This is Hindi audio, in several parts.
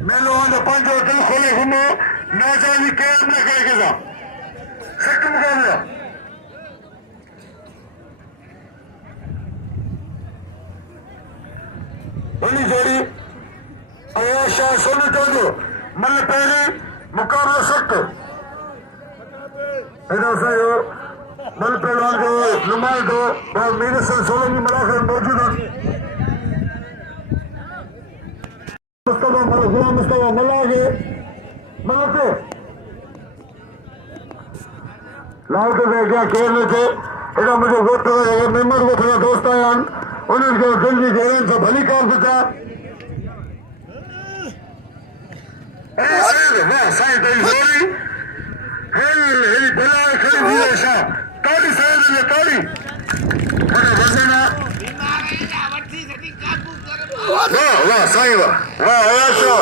मेलो आने पंज और दिल खोले घूमो नाजायज कैद न करके जा सख्त मुकाबला बड़ी जोड़ी आशा सोने चौधो मल पहले मुकाबला सख्त इधर से यो मल पहलवान को नुमाइंदो और मेरे संग सोलंगी मलाखर मौजूद हैं मुस्तफा मलागे मलाते लाल के क्या खेल में थे इधर मुझे वोट मेंबर को थोड़ा दोस्त आया उन्होंने दिल की गहराई से भली कौन था वाह साईं तेरी जोड़ी हेरी बला खड़ी हुई है शाह ताड़ी साईं ने ताड़ी बड़ा वजन है वाह वाह साईं वाह वाह आशा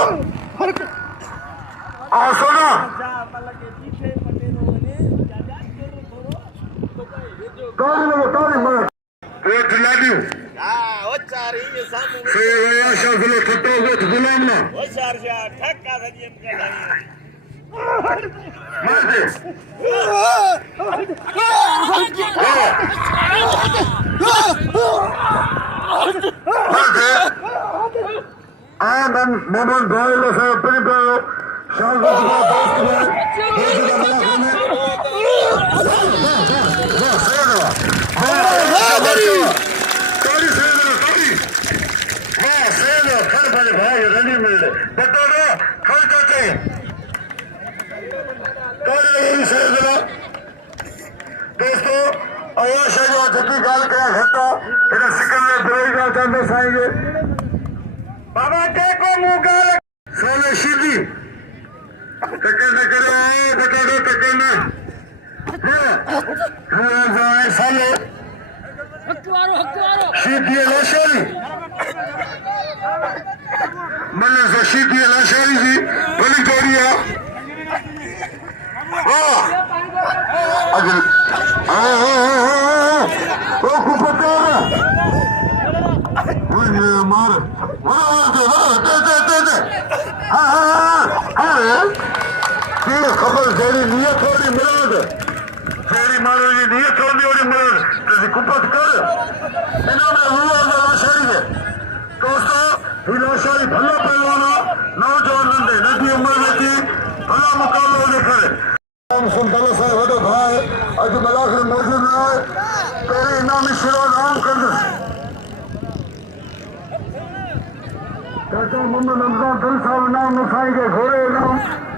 आ सोना ताड़ी मत पेट लाडी चारी ये सामने से आशा गुलो खट्टा हुआ तो गुलाम ना ओ चार ठक्का सदियम का मार दे आनंद मोमन भाईला साहेब पनि भयो शालको दोस्त भयो भाई रनी मिल बटोरो खर्चा चाहिए दोस्तों आशा जो जबकि गाल क्या घटता इधर सिकल में बुराई का चांदे साएंगे बाबा के को मुंह गाल सोने शीधी टक्कर न करो बटोरो टक्कर न हाँ सालो शीधी लाशारी मल्ले से शीधी लाशारी जी बड़ी जोड़िया अगर वो कुपटा मार खबर तेरी नीयत थोड़ी मुराद तेरी मारो जी नीयत थोड़ी और मुराद तुझे कुपट कर इन्होंने हुआ लाशारी है दोस्तों ये लाशारी भला पहलवाना नौजवान नंदे नदी उम्र में की भला मुकाबला लेकर सुल्तान साहब वडो भाई अज मलाखर मौजूद है तेरे इनामी शिरो नाम कर दे चाचा मोहम्मद रमजान दिल साहब नाम मुसाई के घोड़े नाम